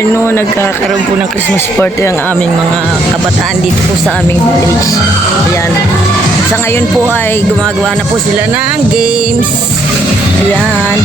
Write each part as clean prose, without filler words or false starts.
afternoon, nagkakaroon po ng Christmas party ang aming mga kabataan dito po sa aming village. Ayan. Sa ngayon po ay gumagawa na po sila ng games. Ayan.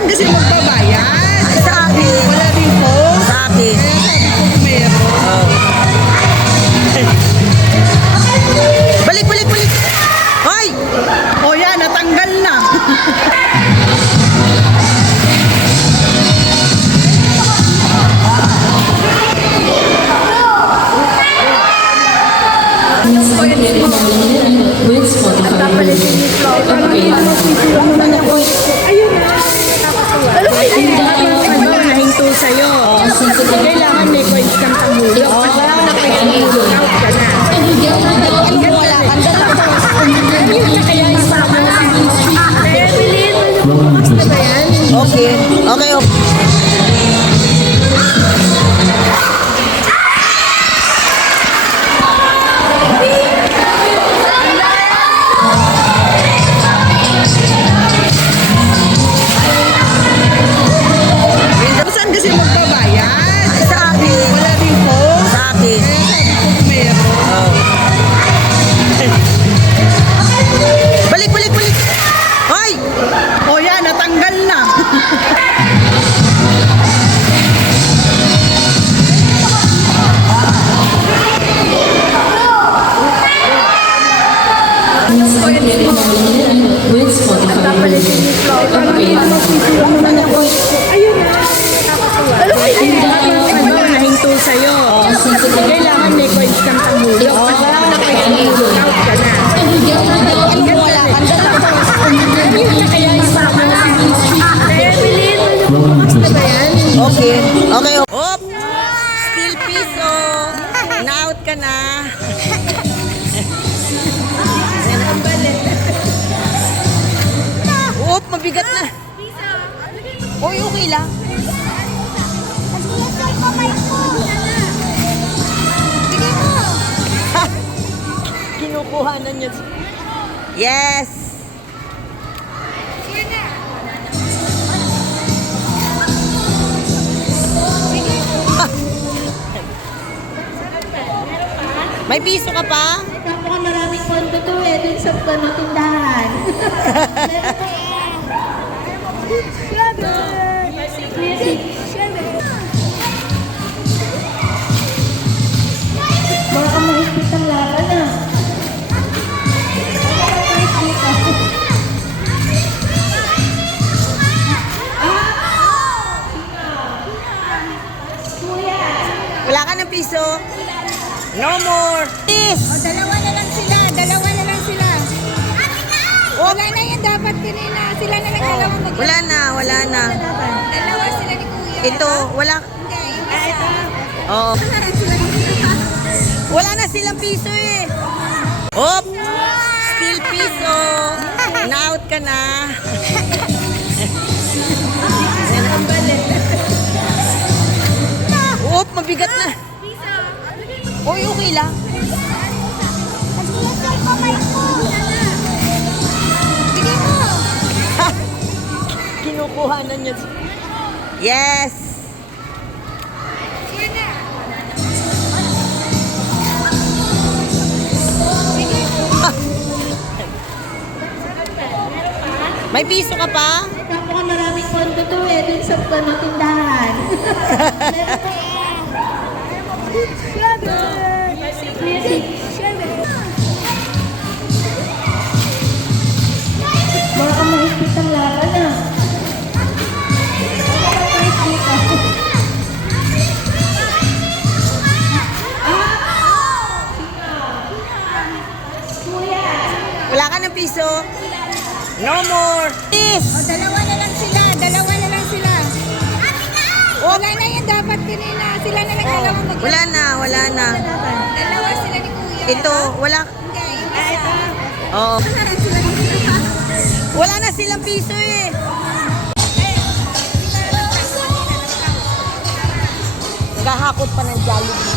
Saan kasi magbabayad? Sa akin. Wala din po. Sa akin. Kaya sabi ko meron. Balik, balik, balik. Hoy! O yan, natanggal na. With Spotify Nahinto sa'yo. Kailangan may coins kang pamulong. Wala na kaya out ka na. Wala kang kaya Okay. Okay, okay. Saan kasi magbabayad? Sa akin. Wala din po. Sa akin. Kaya sabi ko meron. Balik, balik, balik. Hoy! O yan, natanggal na. with Spotify. Nahinto sa'yo. Kailangan may coins kang pamulong. Wala na kaya out ka na. Wala kang kaya Okay. Okay. Op! Still piso. Na-out ka na. Op! Mabigat na. Uy, okay lang. Kinukuhanan niya. Yes! May piso ka pa? Mukhang maraming pondo to eh, dun sa tindahan. Baka ka mahigpit ang laban ah. Wala ka ng piso? No more! Please! Dalawa na lang sila. Wala na yan dapat kanina. Sila na lang dalawa mag- Wala na, wala na. Dalawa sila ni Kuya. Ito, wala. Hindi, yung isa. Oh. Wala na sila ni Kuya. Wala na silang piso eh. Op! Still piso. Na-out ka na. Op! Mabigat na. Uy, okay lang. Bigay mo. Kinukuhanan niya. Yes! Yan na. May piso ka pa? Mukhang maraming pondo to eh, dun sa tindahan. Baka ka mahigpit ang laban ah. Wala ka ng piso? No more! Please! Dalawa na lang sila. Wala na yan dapat kanina. Sila na lang dalawa mag- Wala na, wala na. Dalawa sila ni Kuya. Ito, wala. Oo. Wala na silang piso eh. Naghahakot pa ng Jollibee.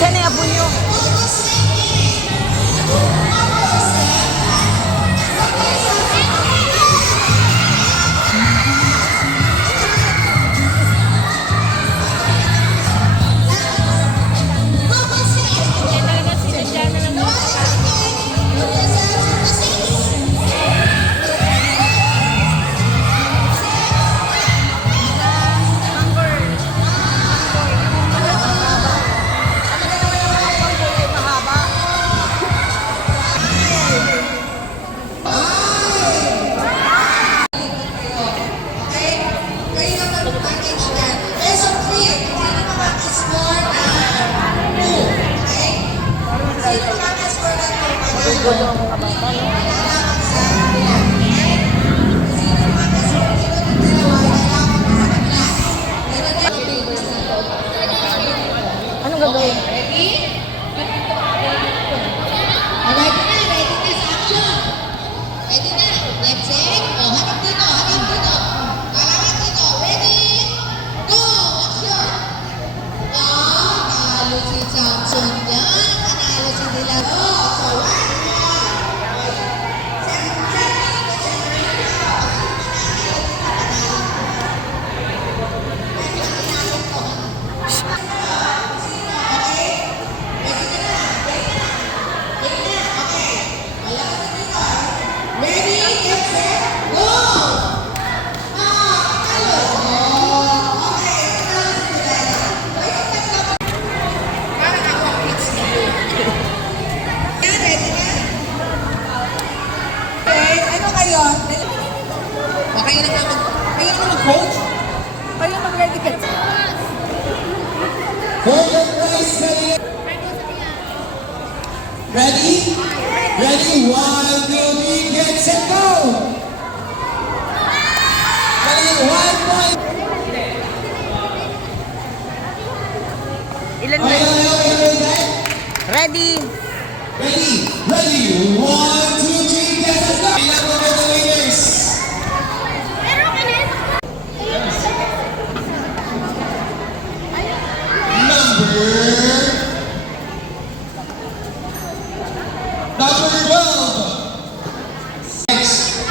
Saan ay abo nyo? Anong gagawin? Alright na, ready na sa action. Ready na. Let's check. Oh, harap dito, harap dito. Harap dito. Ready? Go! Action! Talo si Samson yan. Panalo si Dilaro. So, ready? Get set. Go! Kayo na mag-coach? Kayo mag-ready ka. Ready? Ready? 1, 2, 3, get set, go! Ready? 1 point. Ilan ba? Okay. Ready? Ready? Ready? 1, 2, 3, get set, go! Ilan po ba the winners? Number 12. Next.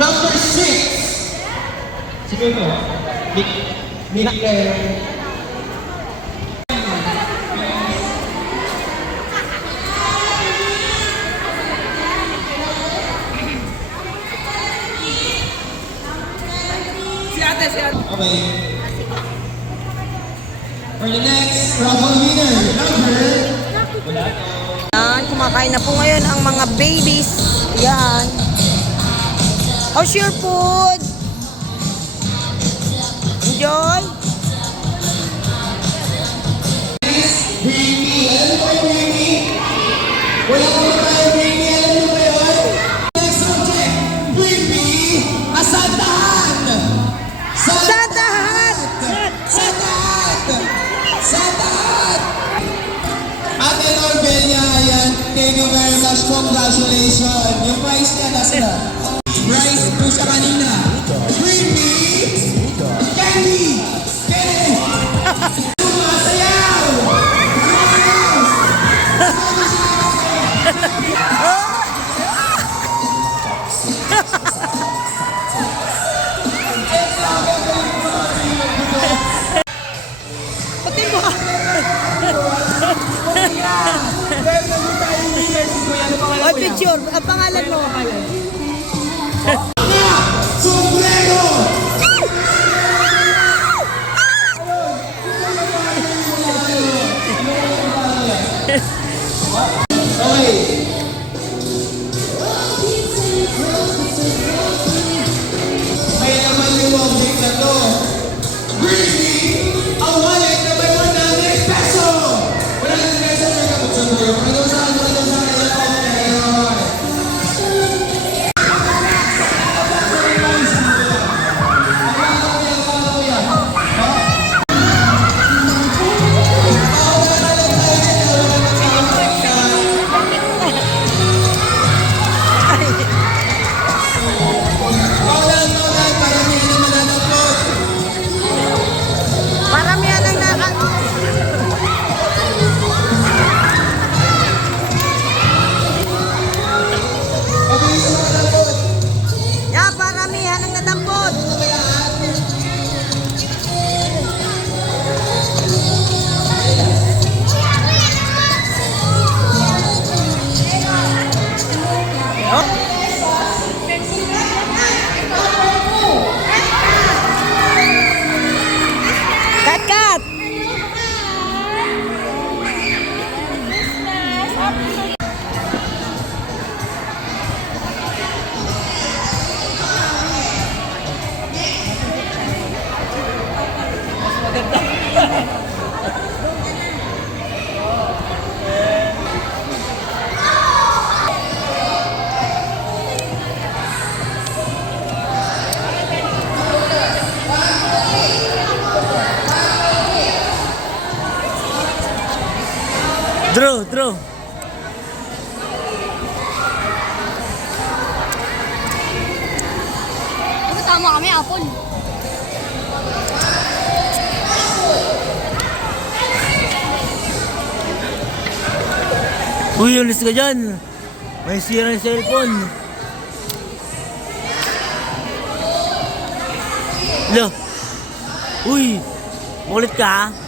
Number 6. Siguro. Nick. Okay. For the next raffle winner, number... Yan, kumakain na po ngayon ang mga babies. Yan. How's your food? Enjoy? Dreamy. Alam mo ba yung Dreamy? Wala ko ba tayo Dreamy? Alam mo ba yun? Next subject, Dreamy, asantahan! Santahan! Santahan! Santahan! Ate Norbenia, ayan. Thank you very much. Congratulations. Yung prize niya, nasa na? Prize po siya kanina. Dreamy! Candy! Candy! Sumasayaw! Pati mo. Oy, picture. Ang pangalan mo. Sombrero! Okay. Kaya naman yung Draw. Tama kami, Apple. Uy, ulis ka dyan. May sira yung cellphone. Lo. Uy, ulit ka.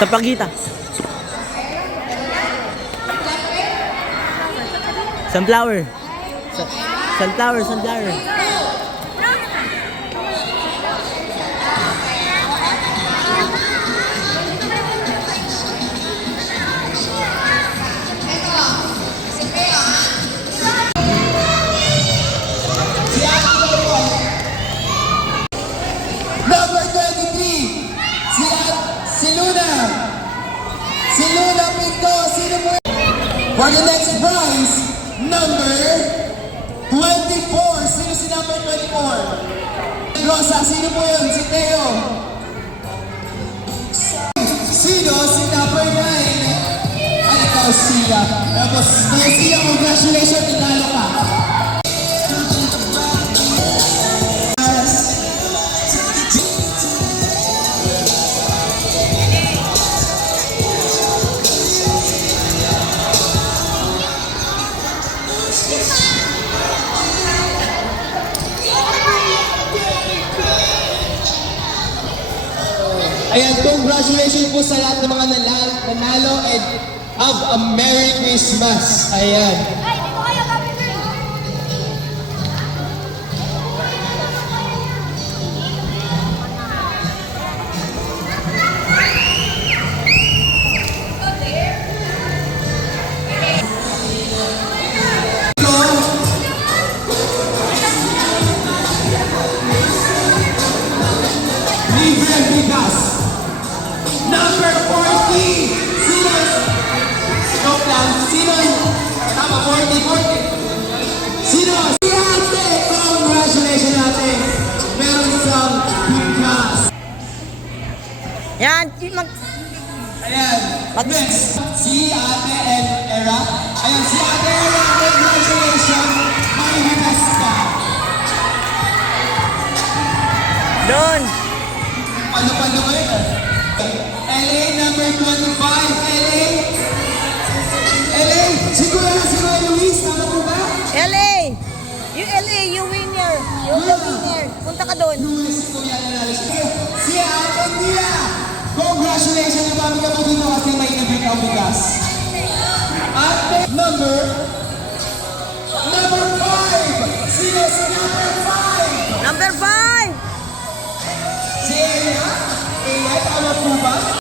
Sa pagita. Sunflower. Sunflower. Number 23, si Luna. Si Luna Pinto, sino po yun? For the next prize, number 24. Sino si number 24? Rosa, sino po yun? Si Teo. Sino si number 9? Ay, ikaw siya. Tapos, siya, congratulations, tinalo ka. Ayan, congratulations po sa lahat ng mga nanalo and have a Merry Christmas. Ayan. Libre Bigas. Number 40. Sino? Joke lang. Sino? Tama, 40. Sino? Si ate. Congratulations ate. Meron isang bigas. Yan, Ayan. Next. Si ate and Era. Ayan, si ate Era. Congratulations. May bigas ka. doon. Ano kayo? LA number 25. LA. Si Kuya Luis. Tama po ba? LA, you winner. You're the winner. Punta ka doon. Si Ate Tia. Congratulations na kami ka po dito kasi may nabig ang bigas. Ate number 5. Sino si number 5? Number 5. Si Eya. Eya, tama po ba?